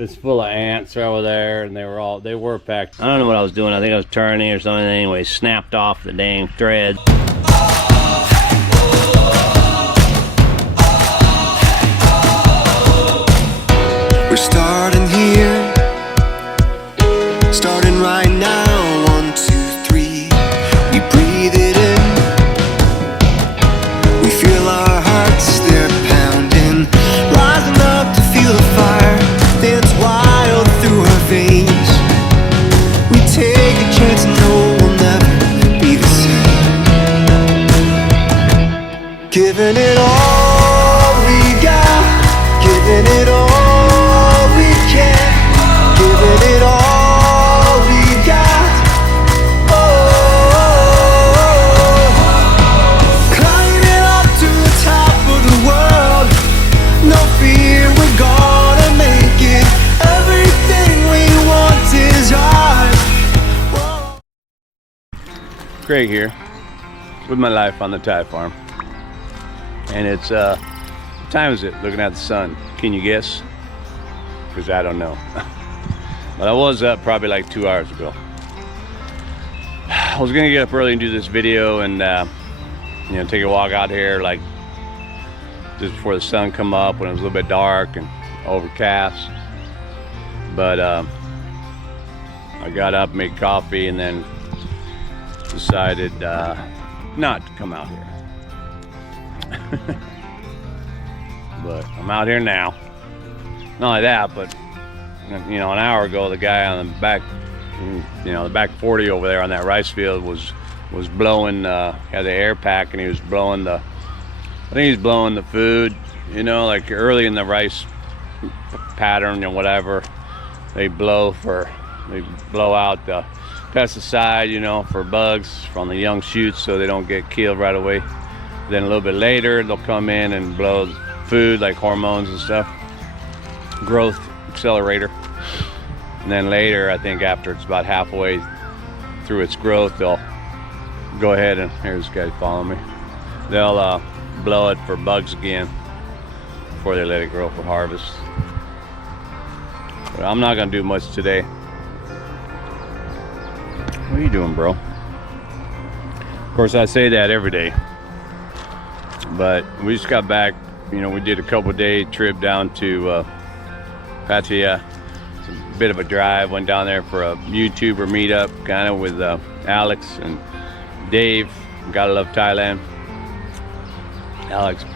It's full of ants over there, and they were packed. I don't know what I was doing. I think I was turning or something. Anyway, snapped off the dang thread. We're starting here, starting right now. 1, 2, 3. We breathe it in. We feel our hearts, they're pounding, rising up to feel the fire. Dance wild through our veins. We take a chance and know we'll never be the same. Giving it all we got, giving it all we can, giving it all we got. Oh, climbing up to the top of the world. No fear, we're gonna make it. Everything we want is ours. Craig here with my life on the Thai farm, and it's what time is it? Looking at the sun, can you guess? Because I don't know. But I was up probably like 2 hours ago. I was gonna get up early and do this video and you know, take a walk out here like just before the sun come up when it was a little bit dark and overcast. But I got up, made coffee, and then decided not to come out here. But I'm out here now. Not only that, but you know, an hour ago, the guy on the back, you know, the back 40 over there on that rice field was blowing, had the air pack, and he was blowing the, I think he's blowing the food, you know, like early in the rice pattern and whatever, they blow out the pesticide, you know, for bugs from the young shoots so they don't get killed right away. Then a little bit later, they'll come in and blow food like hormones and stuff, growth accelerator. And then later, I think after it's about halfway through its growth, they'll go ahead and, here's this guy following me, they'll blow it for bugs again before they let it grow for harvest. But I'm not gonna do much today. What are you doing, bro? Of course, I say that every day, but we just got back. You know, we did a couple-day trip down to Pattaya. It's a bit of a drive. Went down there for a YouTuber meetup, kind of with Alex and Dave. Gotta love Thailand. Alex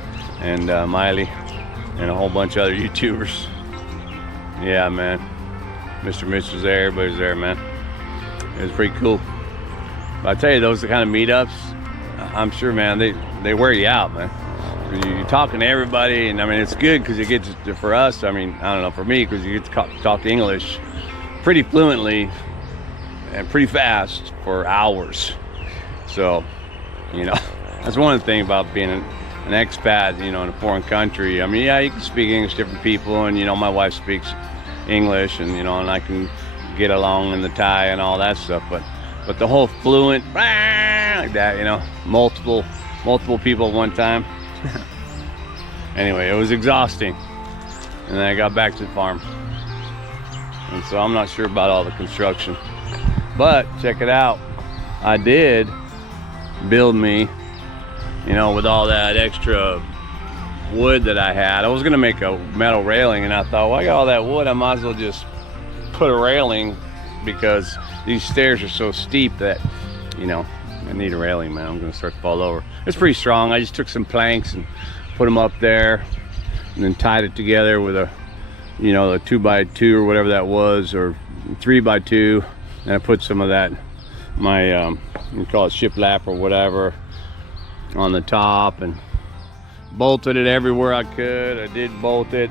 and Miley and a whole bunch of other YouTubers. Yeah, man. Mr. Mitch was there. Everybody's there, man. It was pretty cool. But I tell you, those are the kind of meetups, I'm sure, man, they wear you out, man. You're talking to everybody, and I mean, it's good because you get to, for us, I mean, I don't know, for me, because you get to talk English pretty fluently and pretty fast for hours. So, you know, that's one of the things about being an expat, you know, in a foreign country. I mean, yeah, you can speak English to different people, and, you know, my wife speaks English, and, you know, and I can get along in the Thai and all that stuff, but the whole fluent like that, you know, multiple people at one time. Anyway, it was exhausting, and then I got back to the farm, and so I'm not sure about all the construction, but check it out, I did build me, you know, with all that extra wood that I had. I was gonna make a metal railing, and I thought, well, I got all that wood, I might as well just put a railing, because these stairs are so steep that, you know, I need a railing, man. I'm gonna start to fall over. It's pretty strong. I just took some planks and put them up there, and then tied it together with a, you know, a 2x2 or whatever that was, or 3x2, and I put some of that, my you call it shiplap or whatever, on the top, and bolted it everywhere I could. I did bolt it,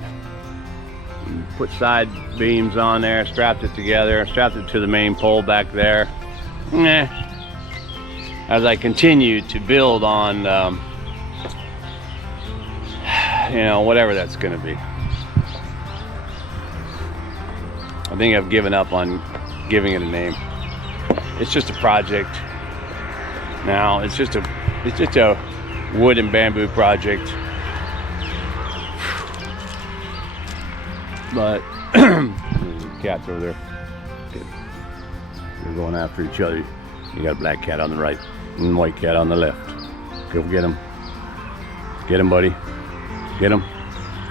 put side beams on there, strapped it together, strapped it to the main pole back there. As I continued to build on, you know, whatever that's gonna be. I think I've given up on giving it a name. It's just a project now. It's just a wood and bamboo project. But there's cats over there. Good. They're going after each other. You got a black cat on the right and white cat on the left. Go get him. Get him, buddy. Get him.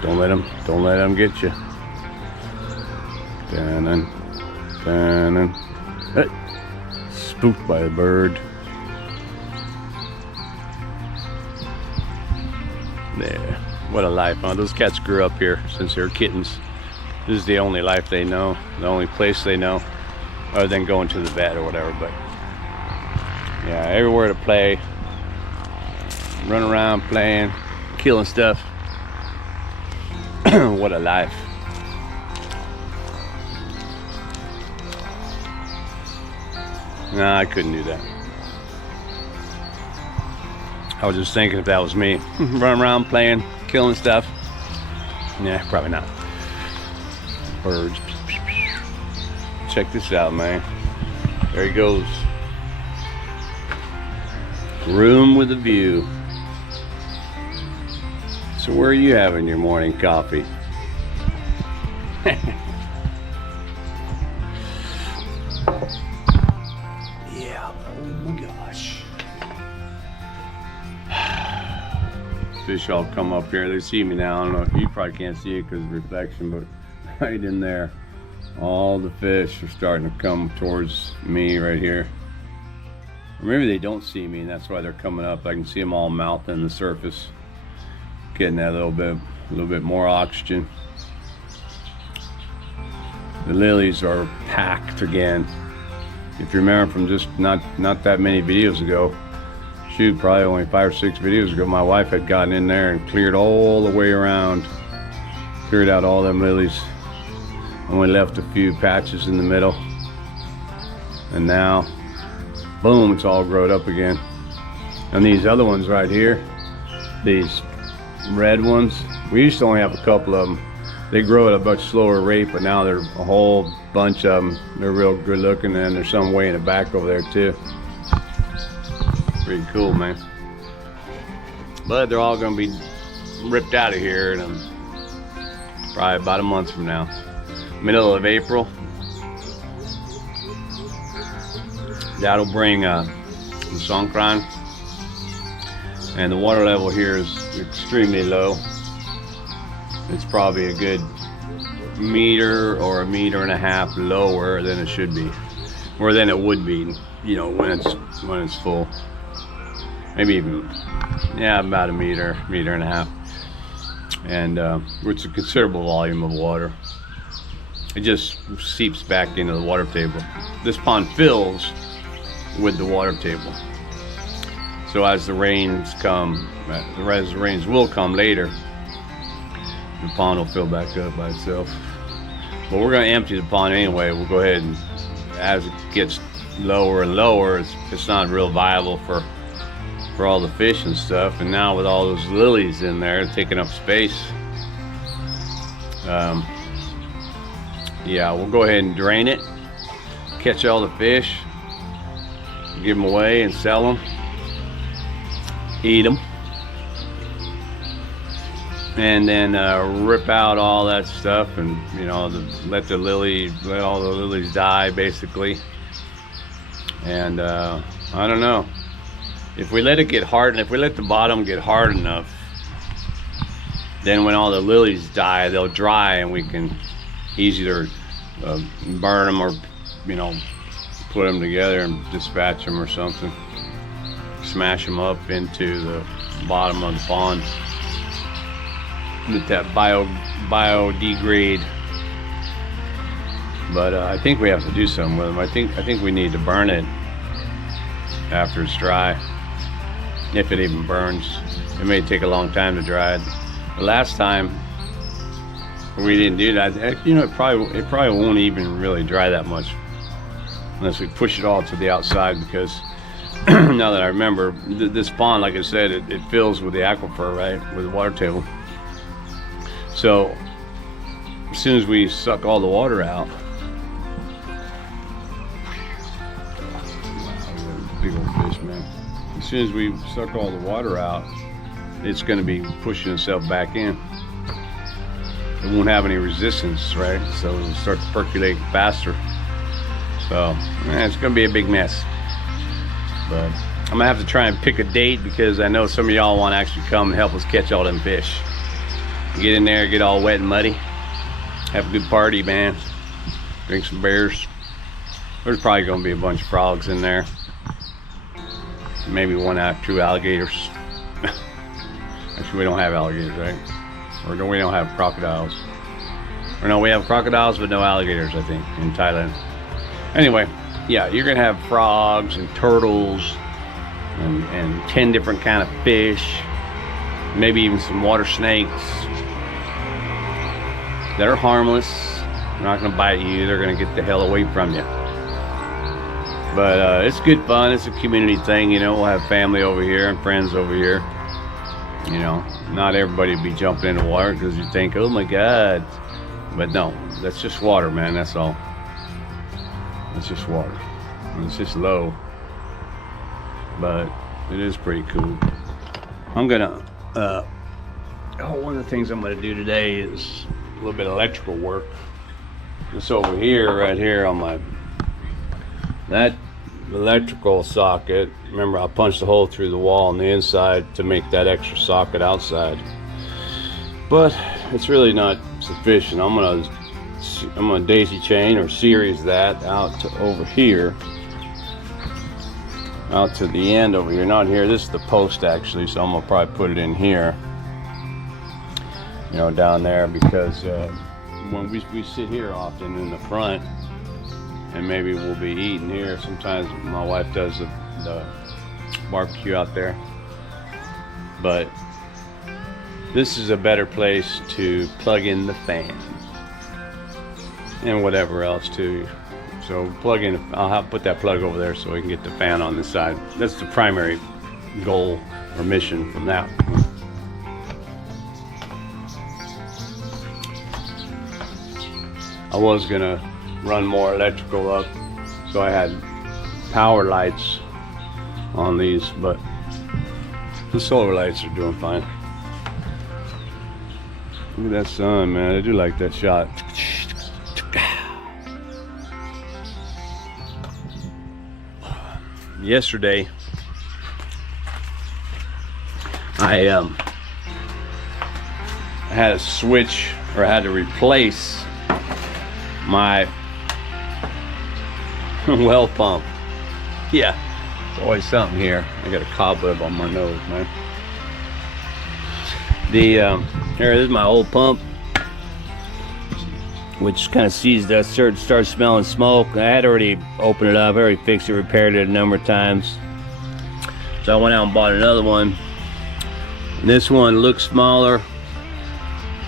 Don't let him get you. Dun-dun. Spooked by a bird. There. What a life, huh? Those cats grew up here since they were kittens. This is the only life they know, the only place they know, other than going to the vet or whatever. But yeah, everywhere to play, run around playing, killing stuff. What a life. Nah, I couldn't do that. I was just thinking if that was me, running around playing, killing stuff. Yeah, probably not. Birds. Check this out, man. There he goes. Room with a view. So where are you having your morning coffee? Yeah, oh my gosh. Fish all come up here. They see me now. I don't know. You probably can't see it because of reflection, but right in there, all the fish are starting to come towards me right here. Or maybe they don't see me and that's why they're coming up. I can see them all mouthing the surface, getting that little bit more oxygen. The lilies are packed again. If you remember from just not that many videos ago, shoot, probably only 5 or 6 videos ago, my wife had gotten in there and cleared all the way around, cleared out all them lilies. Only left a few patches in the middle, and now boom, it's all growed up again. And these other ones right here, these red ones, we used to only have a couple of them. They grow at a much slower rate, but now there's a whole bunch of them. They're real good looking, and there's some way in the back over there too. Pretty cool, man. But they're all gonna be ripped out of here in probably about a month from now. Middle of April. That'll bring the Songkran, and the water level here is extremely low. It's probably a good meter or 1.5 meters lower than it should be, or than it would be, you know, when it's full. Maybe even, yeah, about 1 meter, 1.5 meters, and it's a considerable volume of water. It just seeps back into the water table. This pond fills with the water table. So as the rains come, as the rains will come later, the pond will fill back up by itself. But we're going to empty the pond anyway. We'll go ahead and, as it gets lower and lower, it's not real viable for all the fish and stuff. And now with all those lilies in there taking up space, yeah, we'll go ahead and drain it, catch all the fish, give them away and sell them, eat them, and then rip out all that stuff, and you know, let all the lilies die basically. And I don't know, if we let it get hard, and if we let the bottom get hard enough, then when all the lilies die, they'll dry, and we can either burn them, or you know, put them together and dispatch them or something, smash them up into the bottom of the pond, let that biodegrade. But I think we have to do something with them. I think we need to burn it after it's dry, if it even burns. It may take a long time to dry it. The last time we didn't do that, you know, it probably won't even really dry that much unless we push it all to the outside, because now that I remember, this pond, like I said, it fills with the aquifer, right, with the water table. So as soon as we suck all the water out, big old fish, man. As soon as we suck all the water out, it's going to be pushing itself back in. it won't have any resistance, right? So it'll start to percolate faster. So it's gonna be a big mess. But I'm gonna have to try and pick a date, because I know some of y'all want to actually come and help us catch all them fish. Get in there, get all wet and muddy, have a good party, man. Drink some beers. There's probably gonna be a bunch of frogs in there. Maybe one or two alligators. Actually, we don't have alligators, right? Or no, we don't have crocodiles. Or no, we have crocodiles, but no alligators, I think, in Thailand. Anyway, yeah, you're gonna have frogs and turtles and 10 different kind of fish, maybe even some water snakes that are harmless. They're not gonna bite you. They're gonna get the hell away from you. But it's good fun. It's a community thing, you know. We'll have family over here and friends over here. You know, not everybody will be jumping in the water, because you think, oh my God. But no, that's just water, man. That's all. It's just water. And it's just low. But it is pretty cool. I'm gonna, one of the things I'm gonna do today is a little bit of electrical work. This over here, right here on that electrical socket. Remember, I punched a hole through the wall on the inside to make that extra socket outside. But it's really not sufficient. I'm gonna daisy chain or series that out to over here, out to the end over here. Not here. This is the post actually, so I'm gonna probably put it in here. You know, down there, because when we sit here often in the front, and maybe we'll be eating here. Sometimes my wife does the barbecue out there. But this is a better place to plug in the fan and whatever else too. So plug in, I'll put that plug over there so we can get the fan on this side. That's the primary goal or mission from that. I was gonna run more electrical up, so I had power lights on these, but the solar lights are doing fine. Look at that sun, man. I do like that shot. Yesterday I had a switch, or I had to replace my well pump. Yeah, it's always something here. I got a cobweb on my nose, man. Here, this is my old pump, which kind of seized us, started smelling smoke. I had already opened it up, I already fixed it, repaired it a number of times. So I went out and bought another one. And this one looks smaller,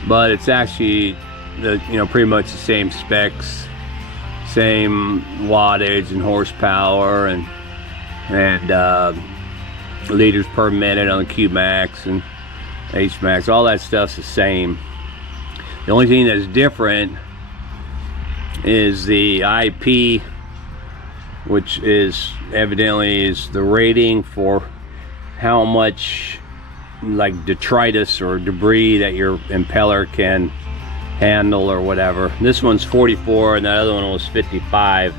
but it's actually pretty much the same specs, same wattage and horsepower and liters per minute on the Q-Max and H-Max. All that stuff's the same. The only thing that's different is the IP, which is evidently is the rating for how much like detritus or debris that your impeller can handle or whatever. This one's 44 and that other one was 55,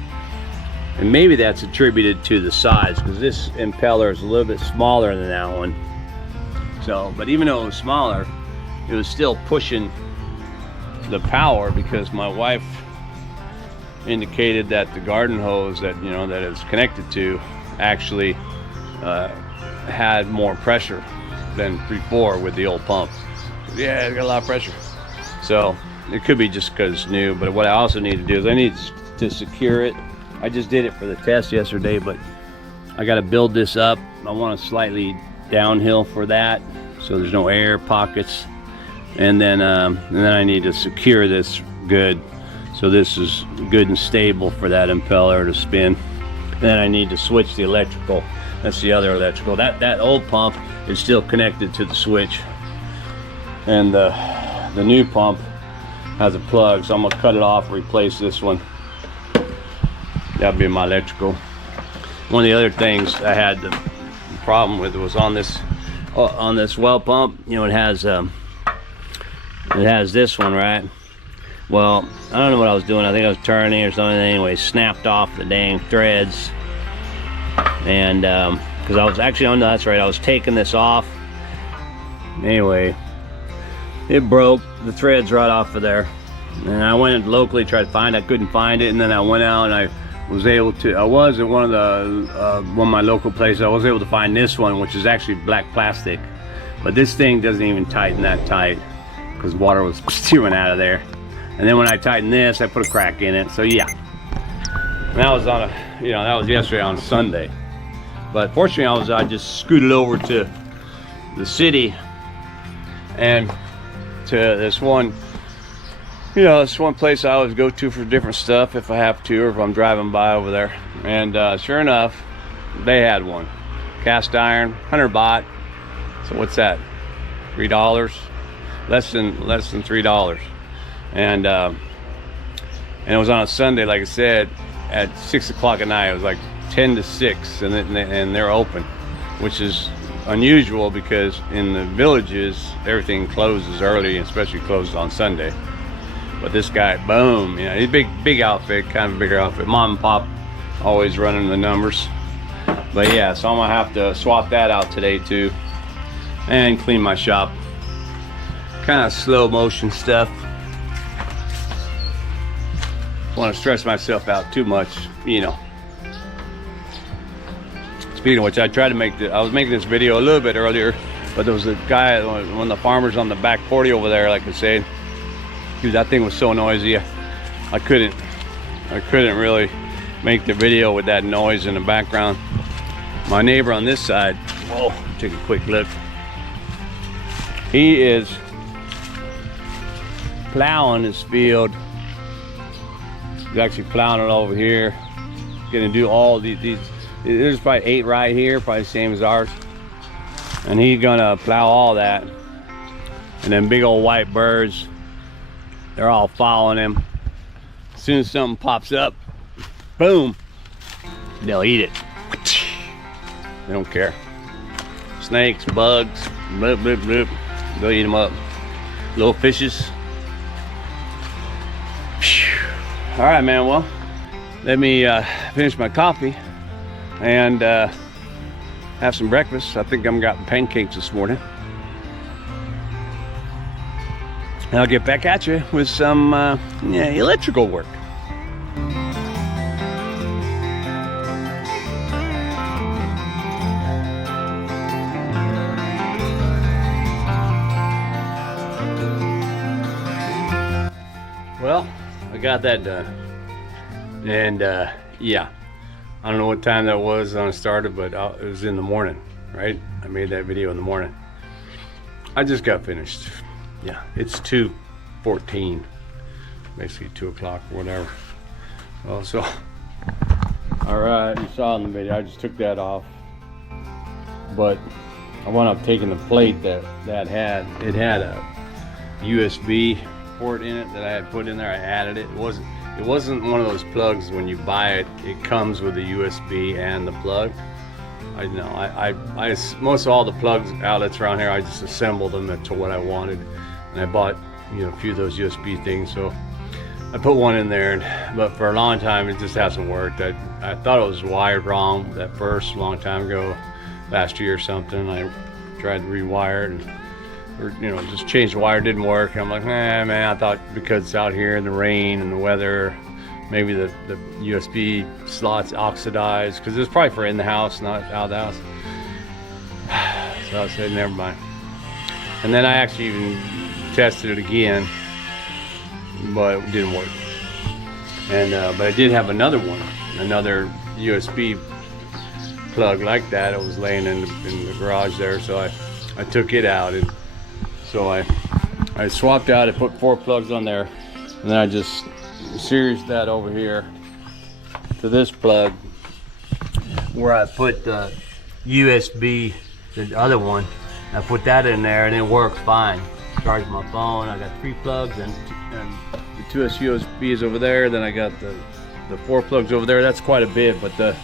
and maybe that's attributed to the size, because this impeller is a little bit smaller than that one. So, but even though it was smaller, it was still pushing the power, because my wife indicated that the garden hose that that it's connected to actually had more pressure than before with the old pump. Yeah, it got a lot of pressure. So it could be just because it's new, but what I also need to do is I need to secure it. I just did it for the test yesterday, but I got to build this up. I want to slightly downhill for that, so there's no air pockets, and then I need to secure this good, so this is good and stable for that impeller to spin. And then I need to switch the electrical. That's the other electrical. That old pump is still connected to the switch, and the new pump has a plug, so I'm gonna cut it off, replace this one. That'll be my electrical. One of the other things I had the problem with was on this well pump. It has It has this one, right? Well, I don't know what I was doing. I think I was turning or something. Anyway, snapped off the dang threads. And because I was actually, oh no, that's right, I was taking this off. Anyway, it broke the threads right off of there. And I went locally, tried to find it. I couldn't find it. And then I went out and I was able to, I was at one of my local places. I was able to find this one, which is actually black plastic. But this thing doesn't even tighten that tight because water was spewing out of there. And then when I tightened this, I put a crack in it. So yeah, and that was on a, that was yesterday on Sunday. But fortunately, I just scooted over to the city and to this one, this one place I always go to for different stuff if I have to, or if I'm driving by over there. And sure enough, they had one, cast iron, 100 baht. So what's that? $3? Less than $3. And it was on a Sunday, like I said, at 6 o'clock at night. It was like 10 to 6, and they're open, which is unusual because in the villages everything closes early, especially closes on Sunday. But this guy, boom, he's big outfit, kind of a bigger outfit. Mom and Pop always running the numbers. But yeah, so I'm gonna have to swap that out today too, and clean my shop. Kind of slow motion stuff. Want to stress myself out too much, Speaking of which, I tried to I was making this video a little bit earlier, but there was a guy, one of the farmers on the back 40 over there, like I said. Dude, that thing was so noisy. I couldn't really make the video with that noise in the background. My neighbor on this side, whoa, take a quick look. He is plowing his field. He's actually plowing it over here. Gonna do all these. There's probably 8 right here, probably the same as ours. And he's gonna plow all that. And then big old white birds, they're all following him. As soon as something pops up, boom, they'll eat it. They don't care. Snakes, bugs, bloop, bloop, bloop. They'll eat them up. Little fishes. All right, man, well, let me finish my coffee and have some breakfast. I think I'm got pancakes this morning. And I'll get back at you with some electrical work. Well, I got that done. And yeah, I don't know what time that was when I started, but it was in the morning, right? I made that video in the morning. I just got finished. Yeah, it's 2:14, basically 2 o'clock or whatever. Well, so, all right, you saw in the video, I just took that off, but I wound up taking the plate that had a USB port in it that I had put in there. I added it. It wasn't one of those plugs when you buy it. It comes with the USB and the plug. I know. I most of all the plugs outlets around here, I just assembled them to what I wanted, and I bought a few of those USB things. So I put one in there, but for a long time it just hasn't worked. I thought it was wired wrong at first, a long time ago, last year or something. I tried to rewire it, or just change the wire, didn't work. And I'm like, man, I thought because it's out here in the rain and the weather, maybe the USB slots oxidized, because it's probably for in the house, not out of the house. So I said, never mind. And then I actually even tested it again, but it didn't work. And but I did have another one, another USB plug like that. It was laying in the garage there, so I took it out, and so I swapped out. I put 4 plugs on there, and then I just series that over here to this plug where I put the USB, the other one. I put that in there and it works fine. Charge my phone. I got 3 plugs and the 2 USBs over there. Then I got the 4 plugs over there. That's quite a bit, but I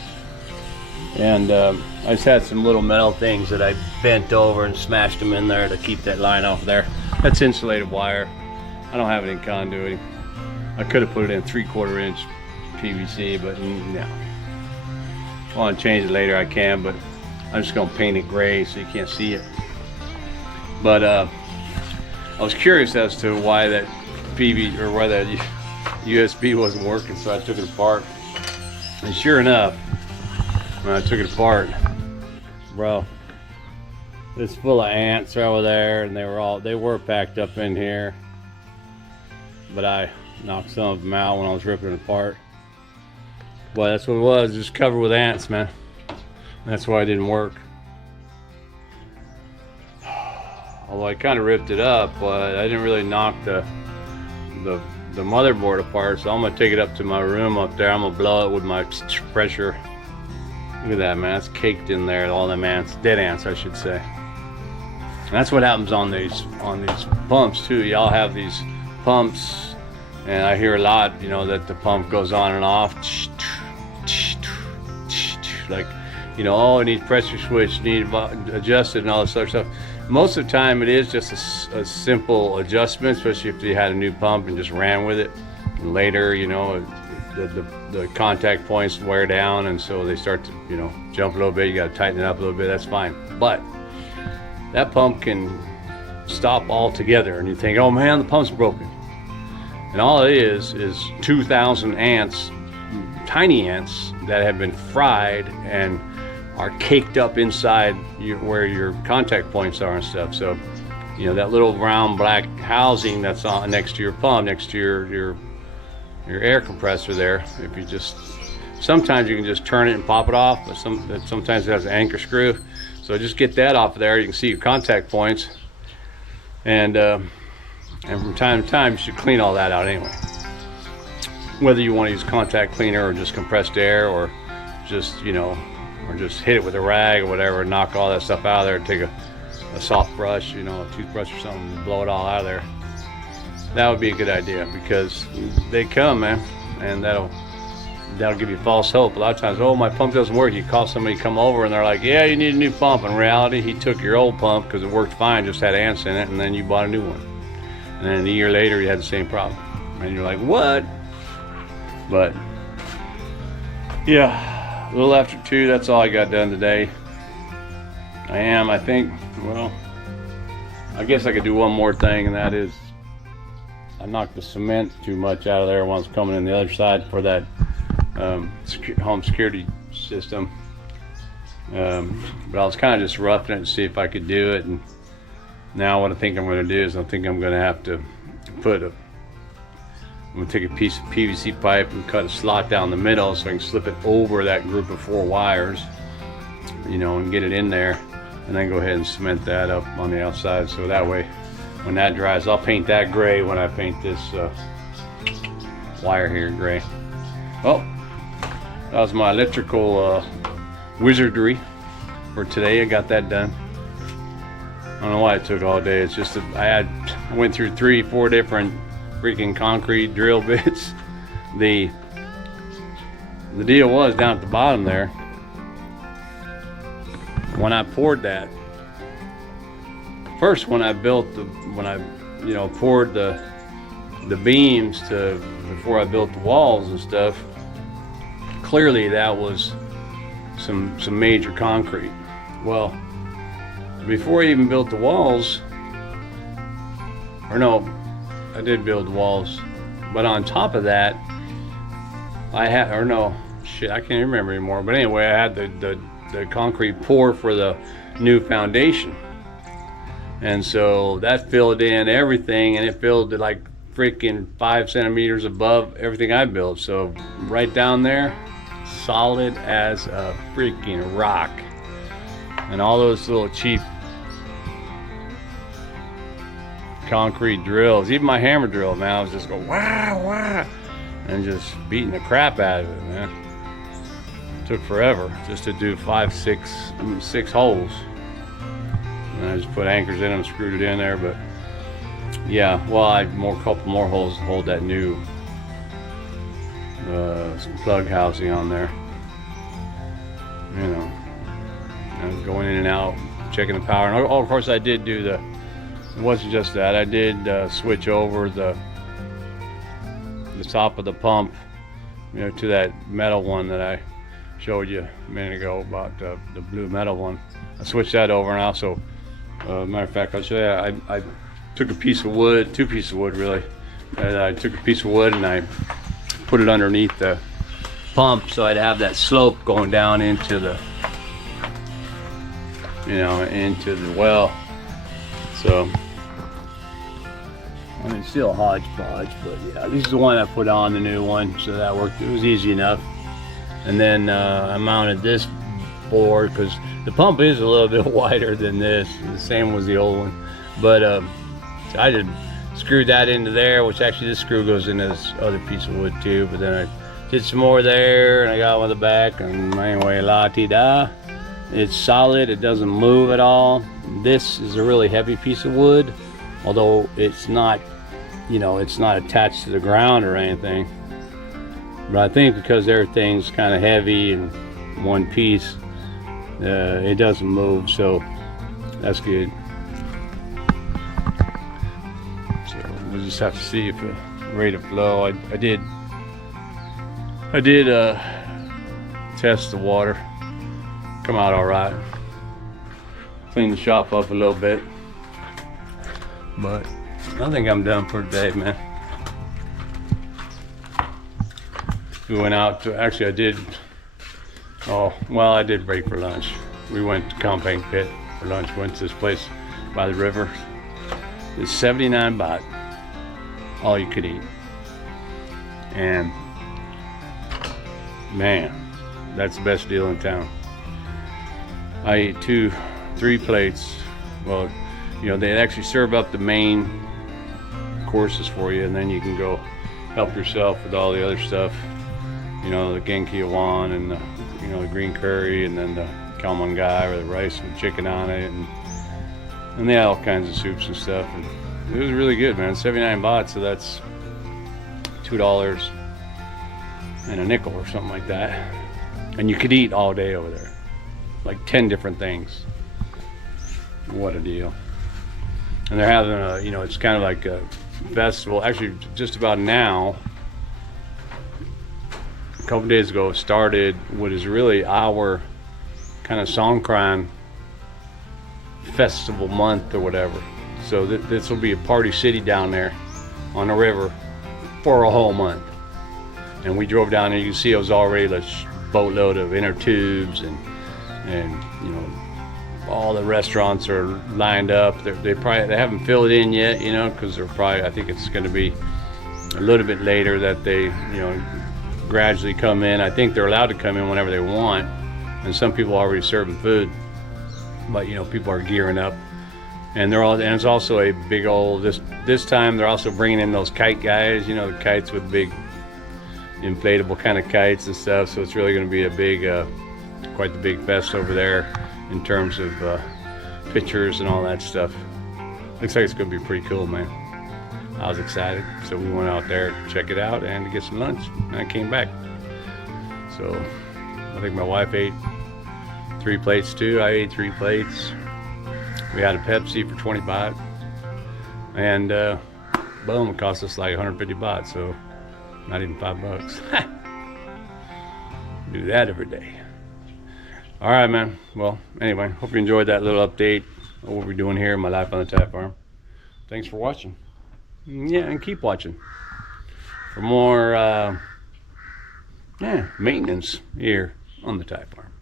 just had some little metal things that I bent over and smashed them in there to keep that line off there. That's insulated wire. I don't have it in conduit. I could have put it in 3/4 inch PVC, but no. If I want to change it later, I can, but I'm just gonna paint it gray so you can't see it. But I was curious as to why that why that USB wasn't working, so I took it apart. And sure enough, when I took it apart, bro, it's full of ants right over there, and they were packed up in here. But I knocked some of them out when I was ripping it apart. Boy, that's what it was, just covered with ants, man. That's why it didn't work. Although I kind of ripped it up, but I didn't really knock the motherboard apart. So I'm gonna take it up to my room up there. I'm gonna blow it with my pressure. Look at that, man. It's caked in there. All them ants, dead ants, I should say. And that's what happens on these pumps too. Y'all have these pumps, and I hear a lot, you know, that the pump goes on and off. Like, you know, oh, it needs pressure switch, need adjusted, and all this other stuff. Most of the time, it is just a simple adjustment, especially if you had a new pump and just ran with it. And later, you know, the contact points wear down, and so they start to, you know, jump a little bit. You got to tighten it up a little bit. That's fine. But that pump can stop altogether, and you think, oh man, the pump's broken. And all it is 2,000 ants, tiny ants that have been fried and are caked up inside where your contact points are and stuff. So, you know, that little round black housing that's on next to your pump, next to your air compressor there. If you just, sometimes you can just turn it and pop it off, but sometimes it has an anchor screw. So just get that off of there. You can see your contact points, and from time to time you should clean all that out anyway. Whether you want to use contact cleaner or just compressed air, or just, you know, or just hit it with a rag or whatever, and knock all that stuff out of there. Take a soft brush, you know, a toothbrush or something, and blow it all out of there. That would be a good idea, because they come, man, and that'll give you false hope. A lot of times, oh, my pump doesn't work. You call somebody come over and they're like, yeah, you need a new pump. In reality, he took your old pump because it worked fine, just had ants in it, and then you bought a new one. And then a year later, you had the same problem. And you're like, what? But yeah, a little after 2, that's all I got done today. I think, well, I guess I could do one more thing, and that is I knocked the cement too much out of there when I was coming in the other side for that home security system. But I was kind of just roughing it to see if I could do it. And now what I think I'm going to do is I think I'm going to have to I'm going to take a piece of PVC pipe and cut a slot down the middle so I can slip it over that group of 4 wires, you know, and get it in there, and then go ahead and cement that up on the outside. So that way, when that dries, I'll paint that gray when I paint this wire here gray. Well, that was my electrical wizardry for today. I got that done. I don't know why it took all day. It's just that I went through 3-4 different freaking concrete drill bits. The deal was down at the bottom there, when I poured that first, when I poured the beams before I built the walls and stuff, clearly that was some major concrete. Well, before I even built the walls, or no, I did build the walls, but on top of that, I can't remember anymore. But anyway, I had the concrete pour for the new foundation, and so that filled in everything, and it filled to like freaking 5 centimeters above everything I built. So right down there, solid as a freaking rock. And all those little cheap concrete drills, even my hammer drill, man, I was just going wow, wow, and just beating the crap out of it, man. It took forever just to do 6 holes. And I just put anchors in them, screwed it in there. But yeah, well, I couple more holes to hold that new plug housing on there. You know, and going in and out, checking the power. And of course, I did do it wasn't just that. I did switch over the top of the pump, you know, to that metal one that I showed you a minute ago about the blue metal one. I switched that over, and also, matter of fact, I'll show you. I took a piece of wood, 2 pieces of wood really, and I took a piece of wood and I put it underneath the pump so I'd have that slope going down into the, you know, into the well. So I mean, it's still hodgepodge, but yeah, this is the one I put on, the new one, so that worked. It was easy enough. And then I mounted this board because the pump is a little bit wider than this. The same was the old one, but I just screwed that into there, which actually this screw goes into this other piece of wood too. But then I did some more there, and I got one in the back, and anyway, la-ti-da. It's solid, it doesn't move at all. This is a really heavy piece of wood, although it's not, you know, it's not attached to the ground or anything. But I think because everything's kind of heavy in one piece, it doesn't move, so that's good. So we'll just have to see if the rate of flow. I did test the water, come out all right. Clean the shop up a little bit, but I think I'm done for today, man. We went out to, actually I did break for lunch. We went to Camping Pit for lunch. Went to this place by the river. It's 79 baht, all you could eat. And man, that's the best deal in town. I ate 2-3 plates. Well, you know, they actually serve up the main courses for you, and then you can go help yourself with all the other stuff. You know, the genkiawan and the, you know, the green curry, and then the kalmangai, or the rice with chicken on it, and they had all kinds of soups and stuff. And it was really good, man. 79 baht, so that's $2 and a nickel or something like that. And you could eat all day over there, like 10 different things. What a deal. And they're having a, you know, it's kind of like a festival, actually just about now. A couple days ago started what is really our kind of Songkran festival month or whatever. So this will be a party city down there on the river for a whole month. And we drove down there, you can see it was already a boatload of inner tubes, and you know, all the restaurants are lined up. They haven't filled in yet, you know, because they're probably, I think it's going to be a little bit later that they, you know, gradually come in. I think they're allowed to come in whenever they want, and some people are already serving food, but you know, people are gearing up, and it's also a big old, this time they're also bringing in those kite guys, you know, the kites with big inflatable kind of kites and stuff. So it's really going to be a big, quite the big fest over there in terms of pictures and all that stuff. Looks like it's going to be pretty cool, man. I was excited, so we went out there to check it out and to get some lunch, and I came back. So I think my wife ate 3 plates too. I ate 3 plates. We had a Pepsi for 20 baht, and boom, it cost us like 150 baht, so not even $5. Do that every day. All right, man. Well, anyway, hope you enjoyed that little update of what we're doing here in my life on the Thai farm. Thanks for watching. Yeah, and keep watching for more maintenance here on the Thai farm.